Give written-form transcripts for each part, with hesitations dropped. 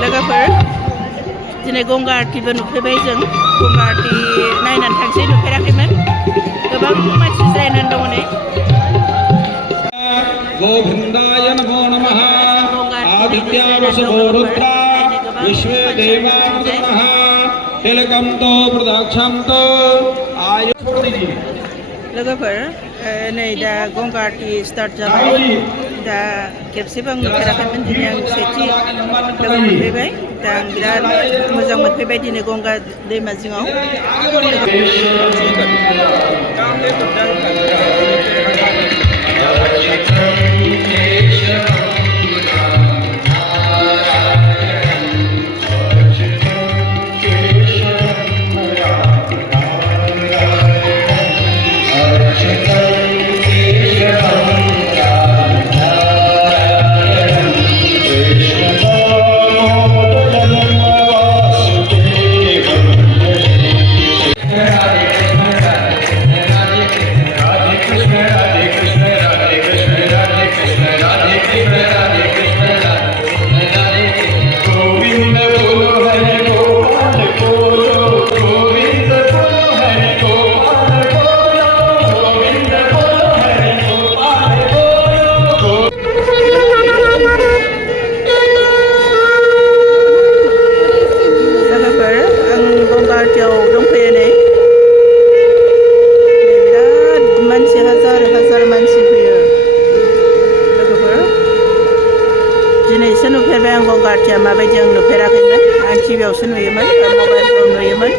लोगोफोर दिनै गंगा आरतिबो नुफैबाय जों गंगा आरति नायनानै थांसै नुफेराखैमोन गोबां मानसि जिरायनानै दङ नै गोविन्दाय नमो नमः आदित्यावसवो रुद्रा विश्वे देवाः नमः तिलकं तो प्रदक्षं तो आयु छोड़ दीजिए लोगोफोर नै दा गंगा आरति स्टार्ट जाबाय दा खेबसेबो आं नुफेराखैमोन दिनै आं सेथि लोगो मोनफैबाय दा आं बिराद मोजां मोनफैबाय दिनै गंगा दैमा जिङाव दिनैसो नुफेरबाय आं गंगा आरतिया माबायदि आं नुफेराखैमोन आं टिभियावसो नुयोमोन मबाइलफ्राव नुयोमोन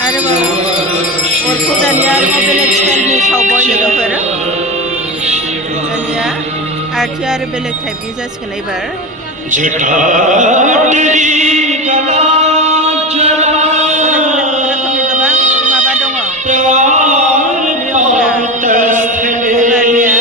आरोबाव अरखौ दानिया आरोबाव बेलेग स्टाइलनि सावबाय लोगोफोर दानिया आर्टि आरो बेलेग टाइपनि जासिगोन एबार रोखोमनि गोबां माबा दङ नियमफोरा एबारनिया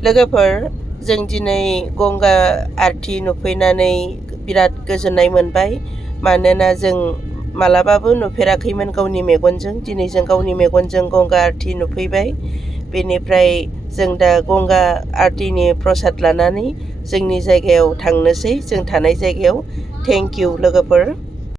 लोगोफोर जों दिनै गंगा आरती नुफैनानै बिराद गोजोननाय मोनबाय मानोना जों मालाबाबो नुफेराखैमोन गावनि मेगनजों दिनै जों गावनि मेगनजों गंगा आरती नुफैबाय बेनिफ्राय जों दा गंगा आरतीनि प्रसाद लानानै जोंनि जायगायाव थांनोसै जों थानाय जायगायाव थेंक इउ लोगोफोर